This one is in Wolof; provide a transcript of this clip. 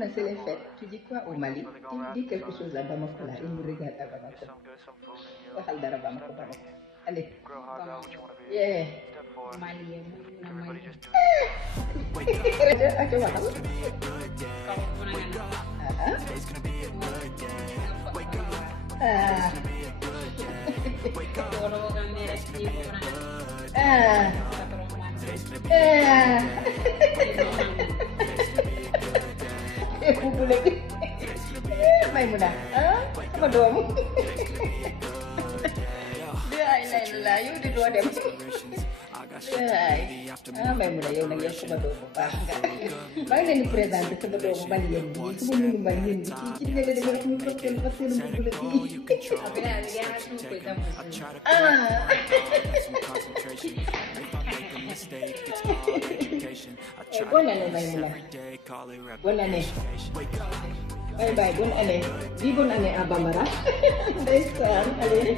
Maïmouna, c'est les fêtes. Tu dis quoi au Mali? Dis quelque chose à Bamako là. Il me regarde à Bamako. Waxal dara Bamako Bamako. Allez. Yeah. Malian. Aca waxal. Bubu lagi. Maïmouna, sama doom. La yow di doo dem. Maïmouna yow nag yow sama doom bu baax nga. Maa ngi leen di présenté sama doomu Malian bi sama mini Malian bi ci dina nga demee ñu fassel bubu la kii. Bonne année Maïmouna. Bonne année. Bye bye, bonne année. Dis bonne année à Bambara. Ndeysaan, allez.